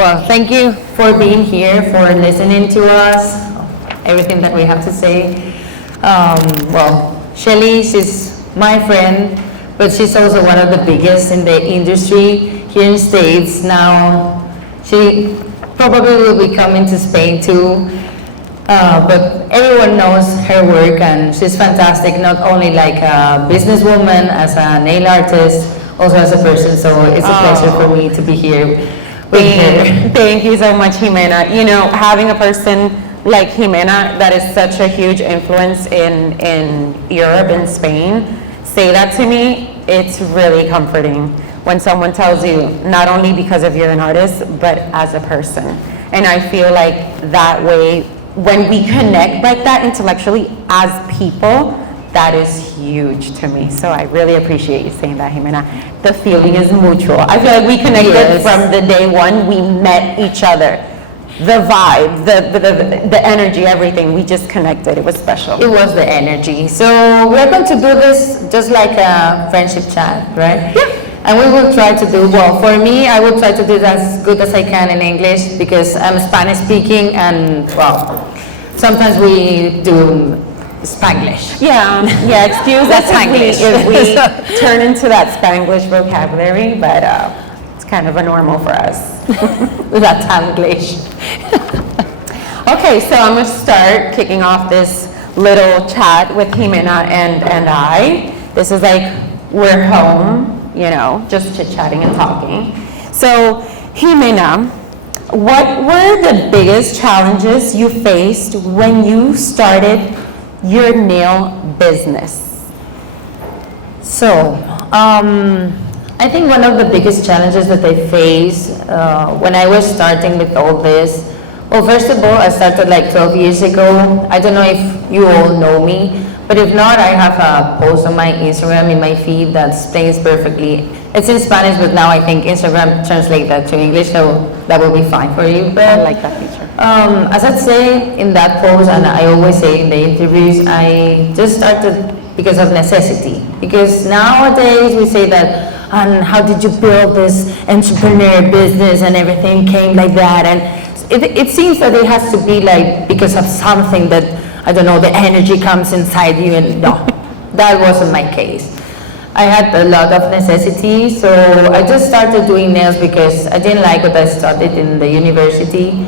Well, thank you for being here, for listening to us, everything that we have to say. Well, Chellys is my friend, but she's also one of the biggest in the industry here in States. Now, she probably will be coming to Spain too, but everyone knows her work and she's fantastic, not only like a businesswoman, as a nail artist, also as a person, so it's a pleasure for me to be here with her. Thank you so much, Jimena. You know, having a person like Jimena that is such a huge influence in Europe and Spain say that to me, it's really comforting when someone tells you, not only because of you're an artist, but as a person. And I feel like that way, when we connect like that intellectually as people, that is huge to me. So I really appreciate you saying that, Jimena. The feeling is mutual. I feel like we connected from the day one we met each other. The vibe, the energy, everything, we just connected. It was special. It was the energy. So we're going to do this just like a friendship chat, right? Yeah. And we will try to do, well, for me, I will try to do it as good as I can in English because I'm Spanish speaking and, well, sometimes we do Spanglish. Yeah, excuse us if we turn into that Spanglish vocabulary, but it's kind of a normal for us. That Tanglish. Okay, so I'm going to start kicking off this little chat with Jimena and I. This is like, we're home, you know, just chit-chatting and talking. So, Jimena, what were the biggest challenges you faced when you started your nail business? So, I think one of the biggest challenges that I faced when I was starting with all this, well, first of all, I started like 12 years ago. I don't know if you all know me, but if not, I have a post on my Instagram in my feed that explains perfectly. It's in Spanish, but now I think Instagram translates that to English, so that will be fine for you. But I like that feature. As I'd say in that post, and I always say in the interviews, I just started because of necessity. Because nowadays we say that, and how did you build this entrepreneur business and everything came like that, and it seems that it has to be like because of something that, I don't know, the energy comes inside you, and no, that wasn't my case. I had a lot of necessity, so I just started doing nails because I didn't like what I studied in the university.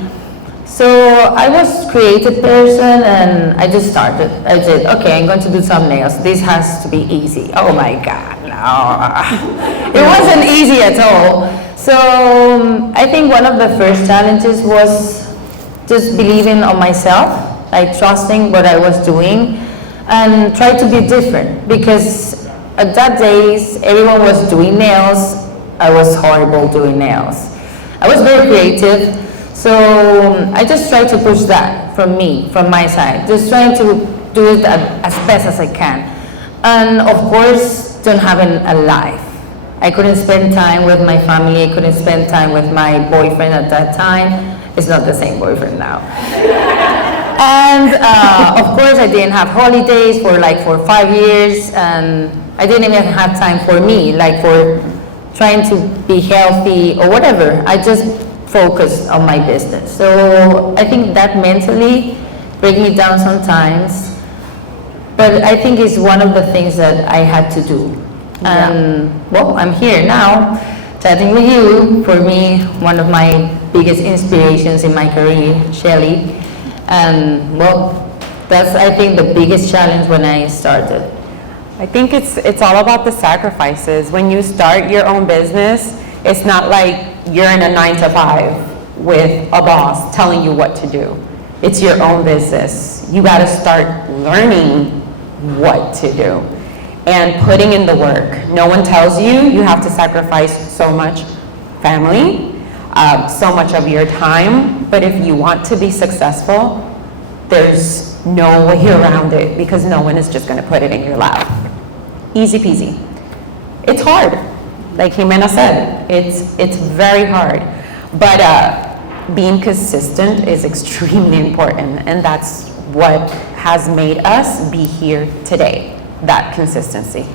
So I was a creative person and I just started. I said, okay, I'm going to do some nails. This has to be easy. Oh my God, no. It wasn't easy at all. So I think one of the first challenges was just believing on myself, like trusting what I was doing and try to be different, because at that days everyone was doing nails. I was horrible doing nails. I was very creative. So I just try to push that from me, from my side, just trying to do it as best as I can. And of course, don't have a life. I couldn't spend time with my family, I couldn't spend time with my boyfriend at that time. It's not the same boyfriend now. And of course, I didn't have holidays for 5 years, and I didn't even have time for me, like for trying to be healthy or whatever. I just focused on my business. So I think that mentally break me down sometimes, but I think it's one of the things that I had to do. And well, I'm here now chatting with you. For me, one of my biggest inspirations in my career, Chellys. And well, that's, I think, the biggest challenge when I started. I think it's all about the sacrifices. When you start your own business, it's not like you're in a 9-to-5 with a boss telling you what to do. It's your own business. You got to start learning what to do and putting in the work. No one tells you you have to sacrifice so much family, so much of your time, but if you want to be successful, there's no way around it, because no one is just going to put it in your lap. Easy peasy. It's hard. Like Jimena said, it's very hard, but being consistent is extremely important, and that's what has made us be here today, that consistency.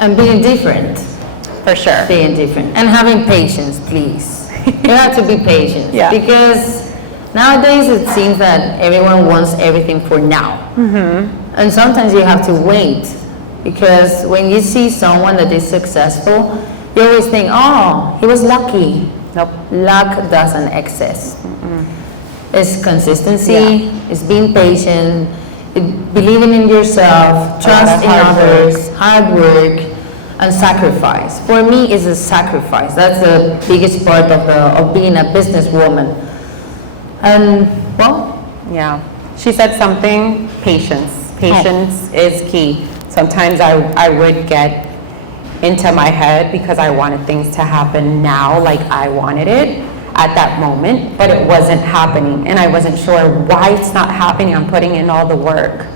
And being different. For sure. Being different. And having patience, please. You have to be patient. Yeah. Because nowadays it seems that everyone wants everything for now. And sometimes you have to wait. Because when you see someone that is successful, you always think, oh, he was lucky. Nope. Luck doesn't exist. It's consistency, it's being patient, believing in yourself, trust in others, hard work, and sacrifice. For me, it's a sacrifice. That's the biggest part of being a businesswoman. And, well, Yeah. She said something, patience. Patience is key. Sometimes I would get into my head because I wanted things to happen now, like I wanted it at that moment, but it wasn't happening. And I wasn't sure why it's not happening. I'm putting in all the work.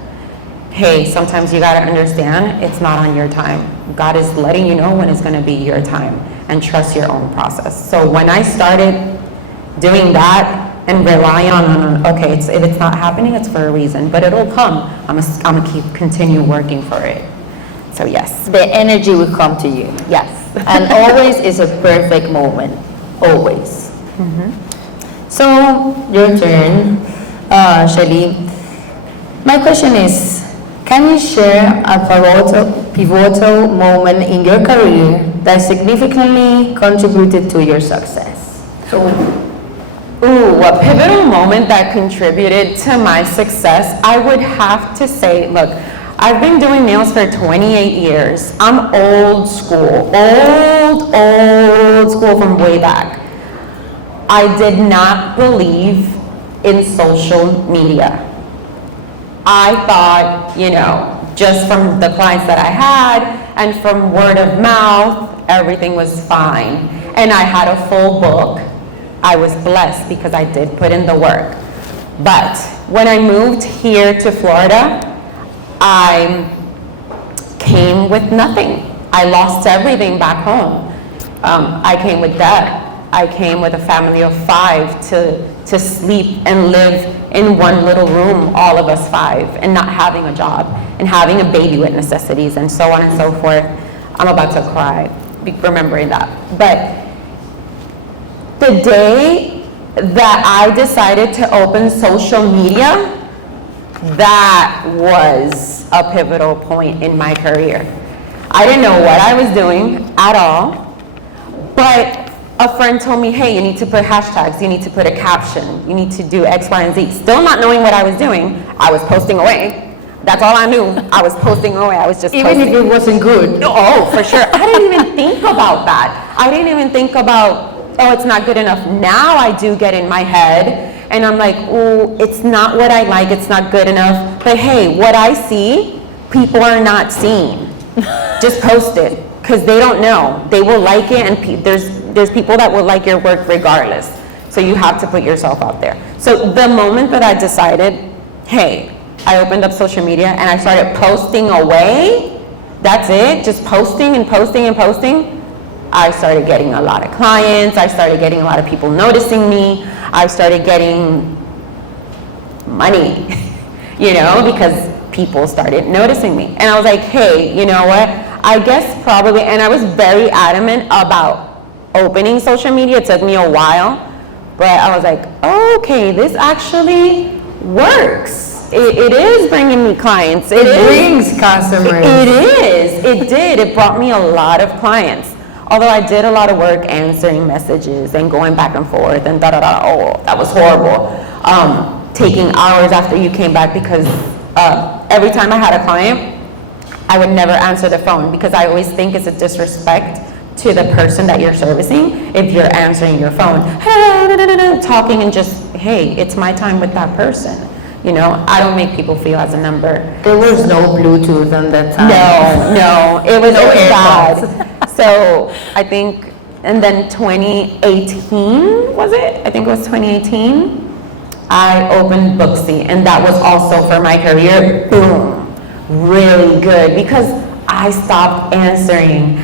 Hey, sometimes you gotta understand it's not on your time. God is letting you know when it's gonna be your time, and trust your own process. So when I started doing that and rely on okay, if it's not happening, it's for a reason, but it'll come. I'm gonna continue working for it. So yes. the energy will come to you. Yes. And always is a perfect moment. Always. So, your turn, Shelly. My question is, can you share a pivotal moment in your career that significantly contributed to your success? So, A pivotal moment that contributed to my success, I would have to say, look, I've been doing nails for 28 years. I'm old school from way back. I did not believe in social media. I thought, just from the clients that I had and from word of mouth, everything was fine. And I had a full book. I was blessed because I did put in the work. But when I moved here to Florida, I came with nothing. I lost everything back home. I came with debt. I came with a family of 5 to sleep and live in one little room, all of us 5, and not having a job, and having a baby with necessities, and so on and so forth. I'm about to cry remembering that. But the day that I decided to open social media, that was a pivotal point in my career. I didn't know what I was doing at all, but a friend told me, hey, you need to put hashtags, you need to put a caption, you need to do X, Y, and Z. Still not knowing what I was doing, I was posting away. That's all I knew. I was posting away. I was just even posting. if it wasn't good. Oh, for sure. I didn't even think about that. I didn't even think about, oh, it's not good enough. Now I do get in my head, and I'm like, oh, it's not what I like, it's not good enough. But hey, what I see, people are not seeing. Just post it, because they don't know. They will like it, and there's people that will like your work regardless. So you have to put yourself out there. So the moment that I decided, hey, I opened up social media and I started posting away, that's it, just posting and posting and posting, I started getting a lot of clients, I started getting a lot of people noticing me, I started getting money, because people started noticing me. And I was like, hey, you know what, I guess probably, and I was very adamant about opening social media. It took me a while, but I was like, okay, this actually works. It is bringing me clients. It brings customers. It did. It brought me a lot of clients. Although I did a lot of work answering messages and going back and forth and da-da-da. Oh, that was horrible. Taking hours after you came back because every time I had a client, I would never answer the phone because I always think it's a disrespect to the person that you're servicing if you're answering your phone, talking and just, hey, it's my time with that person. I don't make people feel as a number. There was no Bluetooth on that time. No, it was bad. So I think, and then 2018, was it? I think it was 2018, I opened Booksy, and that was also for my career, boom, really good, because I stopped answering.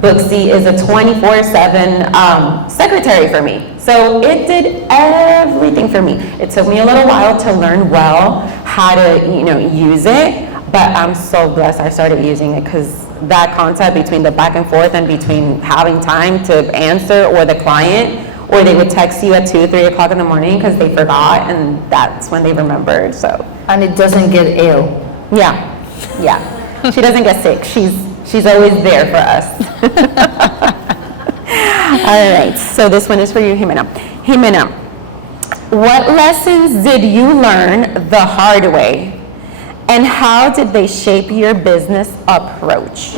Booksy is a 24/7 secretary for me. So it did everything for me. It took me a little while to learn well how to, use it, but I'm so blessed I started using it because that contact between the back and forth and between having time to answer or the client or they would text you at 2, 3 o'clock in the morning because they forgot, and that's when they remembered. So, And it doesn't get ill. yeah. She doesn't get sick. She's always there for us. All right, so this one is for you, Jimena. Jimena, what lessons did you learn the hard way, and how did they shape your business approach?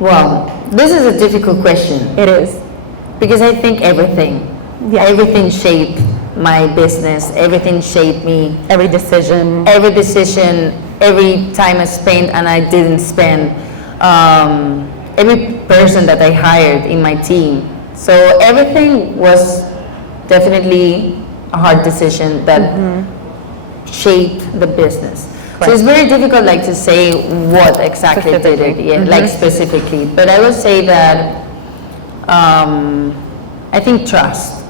Well, this is a difficult question It is. because I think everything shaped my business, everything shaped me, Every decision. every time I spent and I didn't spend, every person that I hired in my team. So everything was definitely a hard decision that shaped the business. So it's very difficult like to say what exactly did it, like specifically. But I would say that I think trust.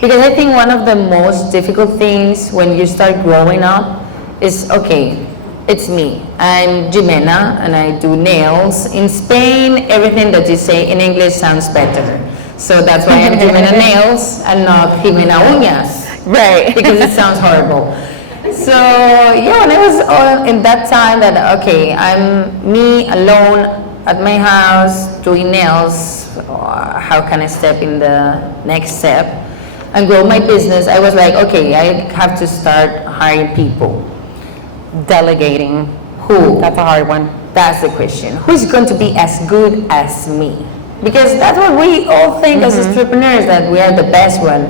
Because I think one of the most difficult things when you start growing up is, okay, it's me. I'm Jimena and I do nails. In Spain, everything that you say in English sounds better. So that's why I'm Jimena Nails and not Jimena Uñas. Right. Because it sounds horrible. So yeah, when I was in that time that, okay, I'm me alone at my house doing nails, how can I step in the next step and grow my business? I was like, okay, I have to start hiring people. Delegating. Who? That's a hard one. That's the question. Who's going to be as good as me? Because that's what we all think as entrepreneurs, that we are the best one.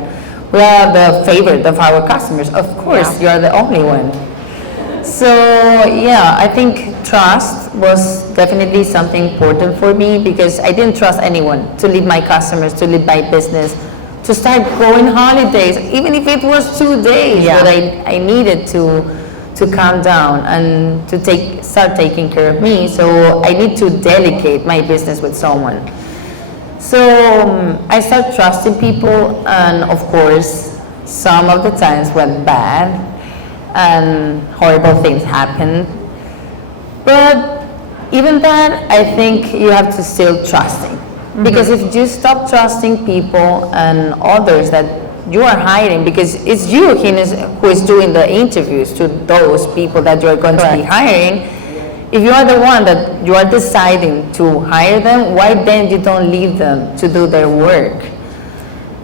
We are the favorite of our customers. Of course, you are the only one. So yeah, I think trust was definitely something important for me because I didn't trust anyone to lead my customers, to lead my business, to start going holidays, even if it was 2 days. But I needed to calm down and to start taking care of me. So I need to delegate my business with someone. So I started trusting people, and of course, some of the times went bad and horrible things happened. But even that, I think you have to still trusting. Because if you stop trusting people and others that you are hiring, because it's you who is doing the interviews to those people that you are going to be hiring. If you are the one that you are deciding to hire them, why then you don't leave them to do their work?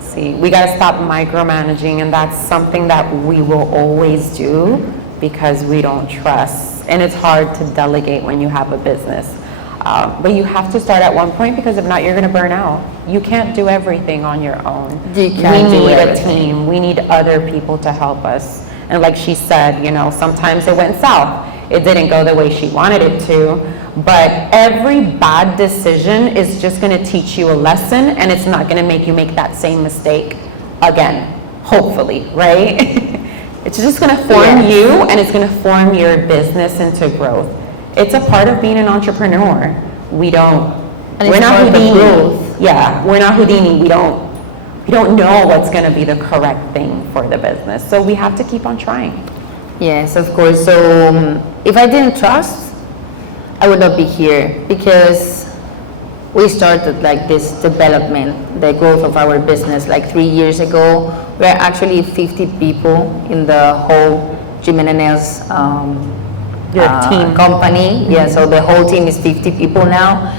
See, we got to stop micromanaging, and that's something that we will always do because we don't trust. And it's hard to delegate when you have a business. But you have to start at one point, because if not, you're going to burn out. You can't do everything on your own. You can't we do need a everything. team. We need other people to help us. And like she said, sometimes it went south. It didn't go the way she wanted it to. But every bad decision is just going to teach you a lesson, and it's not going to make you make that same mistake again, hopefully, right? It's just going to form you, and it's going to form your business into growth. It's a part of being an entrepreneur. We're not Houdini. Yeah, we're not Houdini. We don't know what's going to be the correct thing for the business. So we have to keep on trying. Yes, of course. So if I didn't trust, I would not be here, because we started like this development, the growth of our business like 3 years ago. We're actually 50 people in the whole Jimena Nails Team company. Yeah, so the whole team is 50 people now.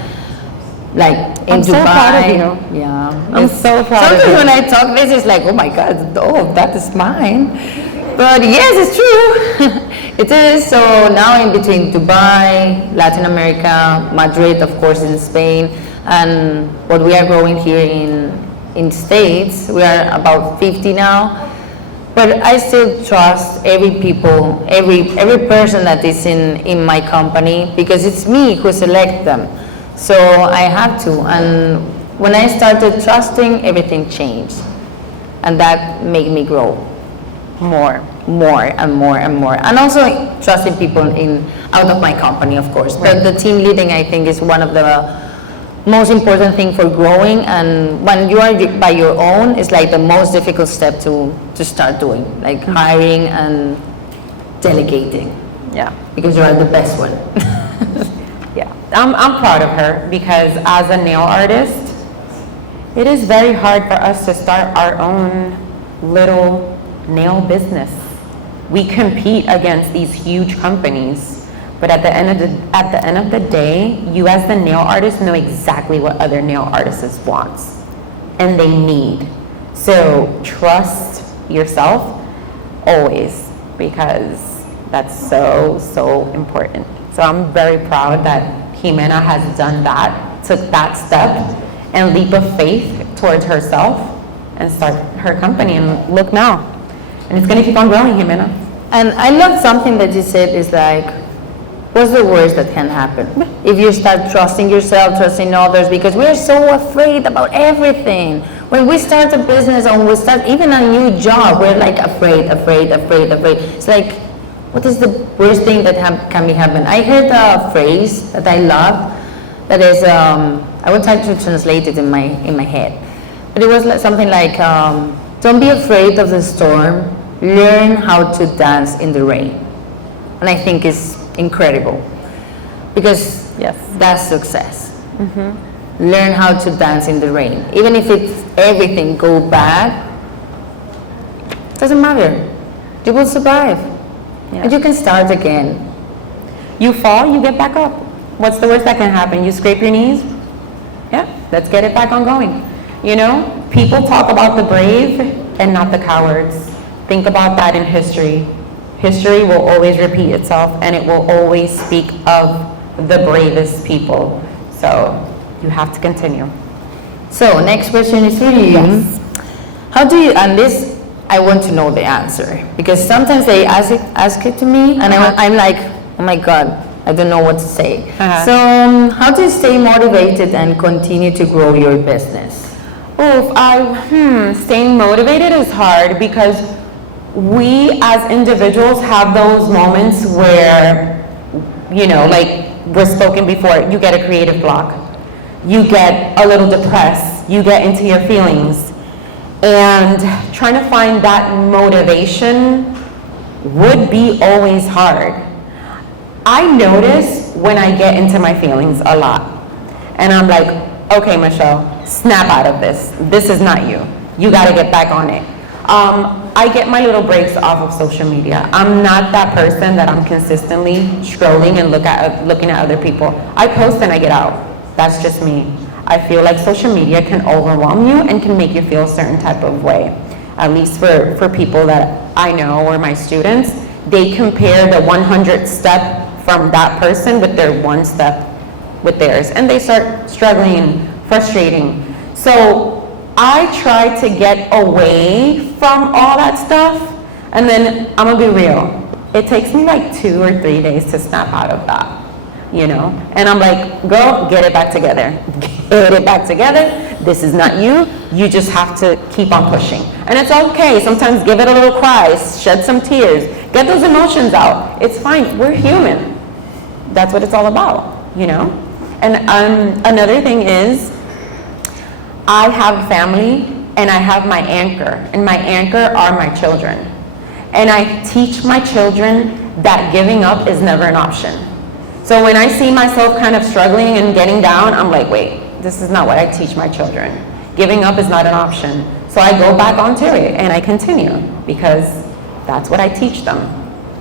Like in I'm Dubai. so proud of you. Yeah. I'm so proud of Sometimes you. when I talk this, it's like, oh my God, that is mine. But yes, it's true. It is. So now in between Dubai, Latin America, Madrid, of course, in Spain, and what we are growing here in States, we are about 50 now. But I still trust every person that is in my company, because it's me who select them. So I have to. And when I started trusting, everything changed. And that made me grow more and more. And also trusting people out of my company, of course. But the team leading, I think, is one of the most important thing for growing. And when you are by your own, it's like the most difficult step to start doing, like hiring and delegating. Yeah. Because you are the best one. Yeah, I'm proud of her, because as a nail artist, It is very hard for us to start our own little nail business. We compete against these huge companies, but at the end of the day, you as the nail artist know exactly what other nail artists want and they need. So trust yourself always, because that's so important. So I'm very proud that Jimena has done that, took that step and leap of faith towards herself and start her company, and look now. And it's gonna keep on growing, Jimena. And I love something that you said is like, what's the worst that can happen? If you start trusting yourself, trusting others, because we're so afraid about everything. When we start a business or we start even a new job, we're like afraid. It's like, what is the worst thing that can be happen? I heard a phrase that I love, that is, I will try to translate it in my head. But it was something like, don't be afraid of the storm, learn how to dance in the rain. And I think it's incredible, because Yes. that's success. Learn how to dance in the rain. Even if it's everything go bad, doesn't matter. You will survive. Yeah. And you can start again. You fall, you get back up. What's the worst that can happen? You scrape your knees? Yeah, let's get it back on going. You know, people talk about the brave and not the cowards. Think about that in history. History will always repeat itself, and it will always speak of the bravest people. So you have to continue. So next question is for you. Yes. How do you, and this, I want to know the answer, because sometimes they ask it to me, and I'm like, oh my God, I don't know what to say. So how do you stay motivated and continue to grow your business? Staying motivated is hard, because we as individuals have those moments where, you know, like we're spoken before, you get a creative block, you get a little depressed, you get into your feelings, and trying to find that motivation would be always hard. I notice when I get into my feelings a lot, and I'm like, okay, Michelle, snap out of this. This is not you. You got to get back on it. I get my little breaks off of social media. I'm not that person that I'm consistently scrolling and looking at other people. I post and I get out. That's just me. I feel like social media can overwhelm you and can make you feel a certain type of way. At least for people that I know or my students, they compare the 100 step from that person with their one step with theirs, and they start struggling, frustrating. So I try to get away from all that stuff, and then I'm gonna be real. It takes me like 2 or 3 days to snap out of that, you know? And I'm like, girl, get it back together. Get it back together. This is not you. You just have to keep on pushing. And it's okay. Sometimes give it a little cry, shed some tears, get those emotions out. It's fine. We're human. That's what it's all about, you know? And another thing is, I have family and I have my anchor, and my anchor are my children. And I teach my children that giving up is never an option. So when I see myself kind of struggling and getting down, I'm like, wait, this is not what I teach my children. Giving up is not an option. So I go back onto it and I continue, because that's what I teach them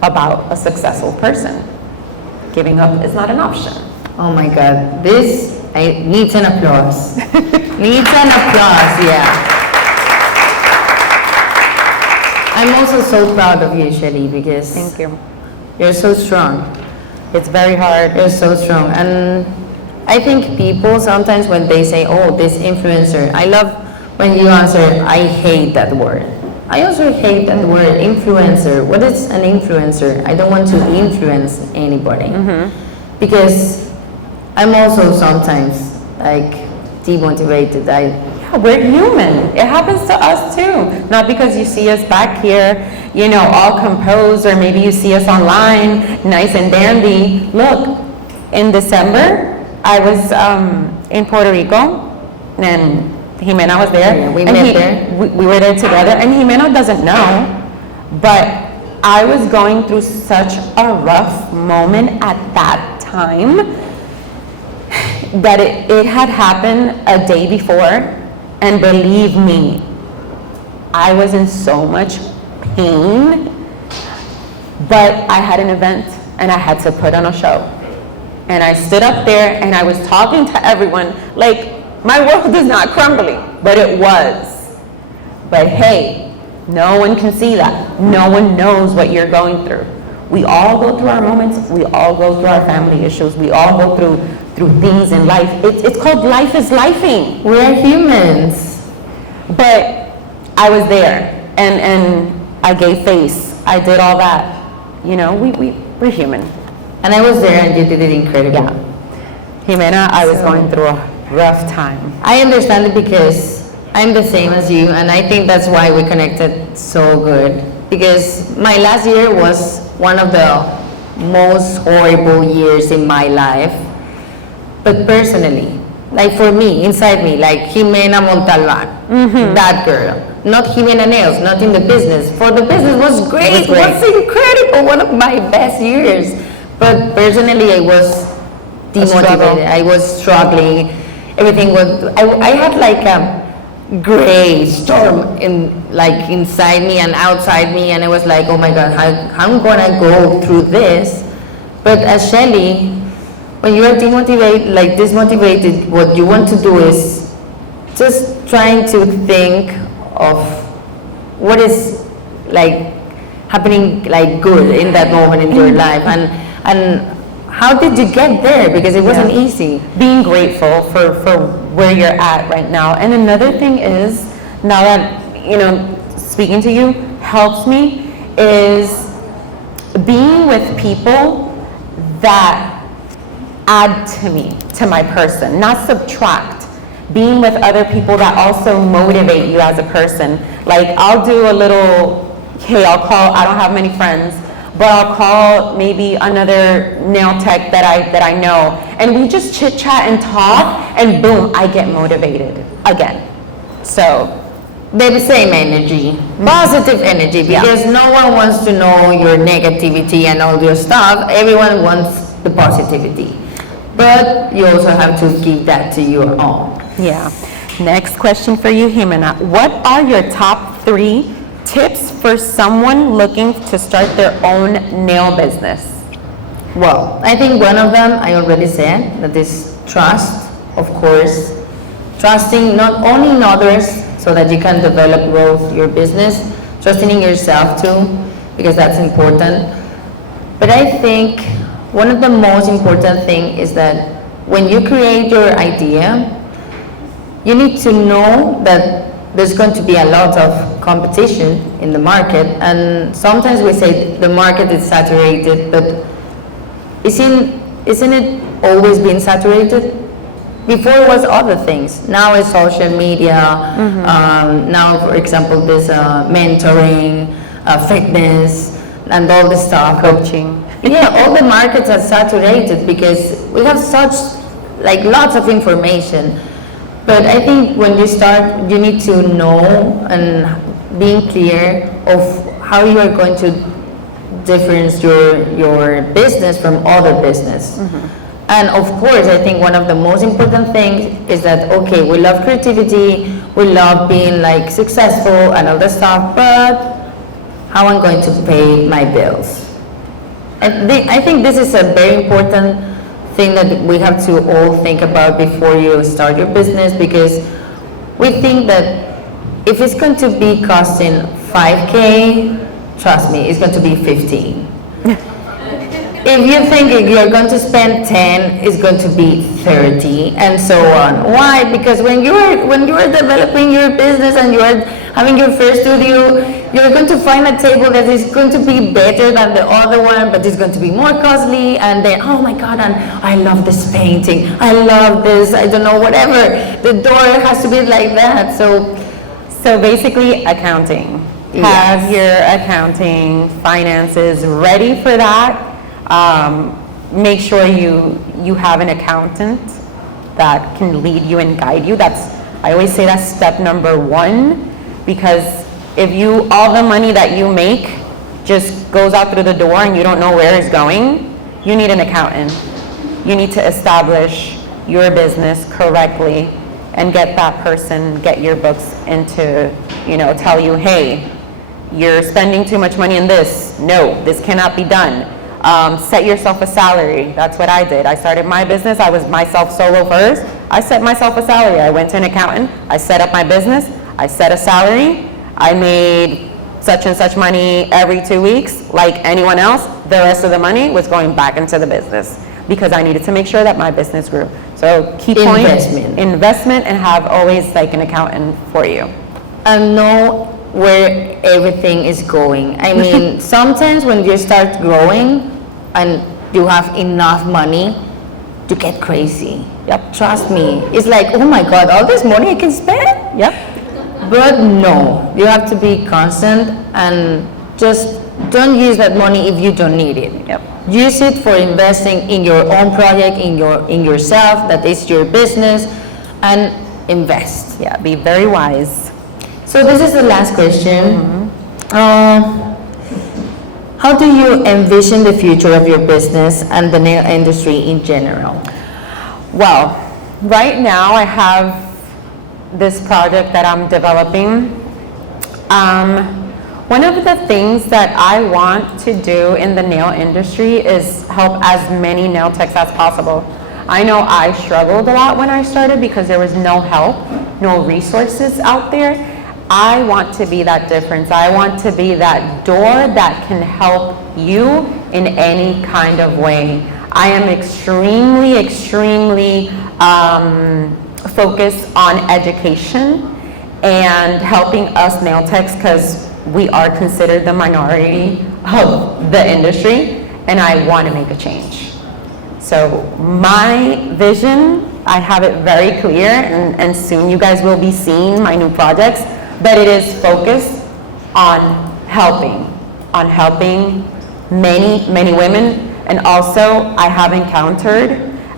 about a successful person. Giving up is not an option. Oh my God, this needs an applause. Needs an applause, yeah. I'm also so proud of you, Chellys, because Thank you. you're so strong. It's very hard. You're so strong. And I think people sometimes when they say, oh, this influencer, I love when you answer, I hate that word. I also hate that word, influencer. What is an influencer? I don't want to influence anybody. Because I'm also sometimes like demotivated. Yeah, we're human. It happens to us too. Not because you see us back here, you know, all composed, or maybe you see us online, nice and dandy. Look, in December, I was in Puerto Rico, and Jimena was there. Yeah, we and met there. We were there together, and Jimena doesn't know, but I was going through such a rough moment at that time that it had happened a day before, And believe me, I was in so much pain, but I had an event and I had to put on a show. And I stood up there and I was talking to everyone like my world is not crumbling, but it was. But hey, no one can see that. No one knows what you're going through. We all go through our moments. We all go through our family issues. We all go through things in life. It's called life is lifing. We're humans. But I was there and I gave face. I did all that. You know, we're human. And I was there and you did it incredible. Yeah. Jimena, I was going through a rough time. I understand it because I'm the same as you, and I think that's why we connected so good. Because my last year was one of the most horrible years in my life. But personally, like for me, inside me, like Jimena Montalban, that girl. Not Jimena Nails, not in the business. For the business was great, it was incredible, one of my best years. But personally, I was demotivated, I was struggling. Everything was, I had like a gray storm inside me and outside me, and I was like, oh my God, how I'm gonna go through this? But as Chellys, when you are dismotivated, what you want to do is just trying to think of what is like happening like good in that moment in your life, and how did you get there? Because it wasn't easy. Being grateful for where you're at right now. And another thing is, now that, you know, speaking to you helps me, is being with people that add to me, to my person, not subtract. Being with other people that also motivate you as a person. Like, I'll do a little, hey, I don't have many friends, but I'll call maybe another nail tech that I know, and we just chit chat and talk, and boom, I get motivated again. So the same energy, positive energy, because no one wants to know your negativity and all your stuff. Everyone wants the positivity, but you also have to give that to your own. Yeah. Next question for you, Jimena. What are your top 3 tips for someone looking to start their own nail business? Well, I think one of them I already said, that is trust, of course. Trusting not only in others so that you can develop, growth your business, trusting in yourself too, because that's important. But I think one of the most important thing is that when you create your idea, you need to know that there's going to be a lot of competition in the market, and sometimes we say the market is saturated, but isn't it always been saturated? Before it was other things. Now it's social media. Now, for example, there's mentoring, fitness, and all this stuff. Coaching. Yeah, all the markets are saturated because we have such lots of information. But I think when you start, you need to know and being clear of how you are going to differentiate your business from other business. And of course, I think one of the most important things is that, okay, we love creativity, we love being successful and all that stuff, but how I'm going to pay my bills. And I think this is a very important thing that we have to all think about before you start your business, because we think that if it's going to be costing 5K, trust me, it's going to be 15. If you think you're going to spend 10, it's going to be 30, and so on. Why? Because when you are developing your business and you are having your first studio, you're going to find a table that is going to be better than the other one, but it's going to be more costly, and then, oh my God, and I love this painting, I love this, I don't know, whatever. The door has to be like that. So basically, accounting. Yes. Have your accounting, finances ready for that. Make sure you have an accountant that can lead you and guide you. I always say that's step number 1, because if all the money that you make just goes out through the door and you don't know where it's going, you need an accountant. You need to establish your business correctly and get that person, get your books into, tell you, hey, you're spending too much money in this. No, this cannot be done. Set yourself a salary. That's what I did. I started my business. I was myself solo first. I set myself a salary. I went to an accountant. I set up my business. I set a salary. I made such and such money every 2 weeks, like anyone else. The rest of the money was going back into the business because I needed to make sure that my business grew. So key point, investment, and have always like an accountant for you. And know where everything is going. I mean, sometimes when you start growing and you have enough money, you get crazy. Yep. Trust me. It's like, oh my God, all this money I can spend? Yep. But no, you have to be constant and just don't use that money if you don't need it. Yep. Use it for investing in your own project, in yourself, that is your business, and invest. Yeah, be very wise. So this is the last question. How do you envision the future of your business and the nail industry in general? Well, right now I have this project that I'm developing. One of the things that I want to do in the nail industry is help as many nail techs as possible. I know I struggled a lot when I started because there was no help, no resources out there. I want to be that difference. I want to be that door that can help you in any kind of way. I am extremely focused on education and helping us nail techs because we are considered the minority of the industry, and I want to make a change. So my vision, I have it very clear, and soon you guys will be seeing my new projects, but it is focused on helping many women. And also I have encountered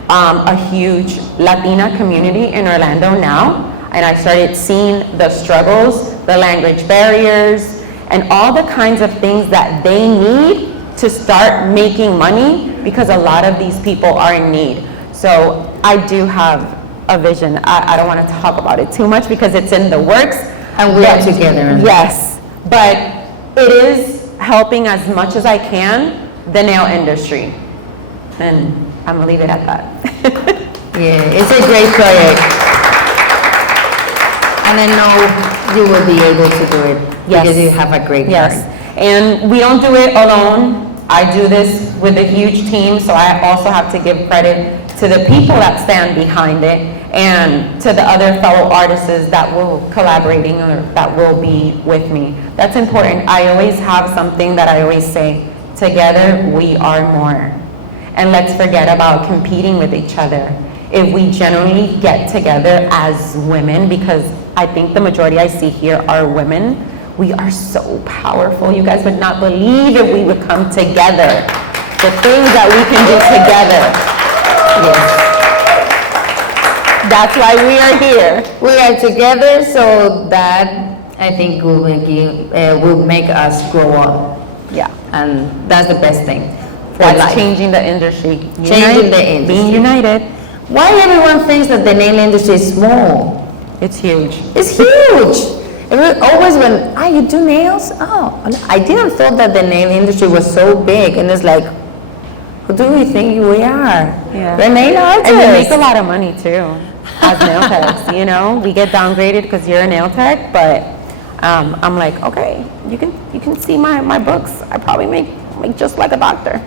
a huge Latina community in Orlando now, and I started seeing the struggles, the language barriers, and all the kinds of things that they need to start making money because a lot of these people are in need. So I do have a vision. I don't want to talk about it too much because it's in the works. And we are together. Yes, but it is helping as much as I can the nail industry. And I'm gonna leave it at that. Yeah, it's a great project. And I know you will be able to do it because you have a great heart. Yes, and we don't do it alone. I do this with a huge team, so I also have to give credit to the people that stand behind it and to the other fellow artists that will collaborating or that will be with me. That's important. I always have something that I always say, together we are more. And let's forget about competing with each other. If we genuinely get together as women, because I think the majority I see here are women, we are so powerful. You guys would not believe if we would come together. The things that we can do together. Yes. That's why we are here. We are together, so that I think will make us grow up. Yeah. And that's the best thing for That's life. changing the industry. Changing the industry. Being united. Why everyone thinks that the nail industry is small? It's huge. It's huge. Always when, you do nails? Oh, I didn't thought that the nail industry was so big. And it's like, who do we think we are? Yeah. We're nail artists. And we make a lot of money too, as nail techs, We get downgraded because you're a nail tech, but I'm like, okay, you can see my books. I probably make just like a doctor.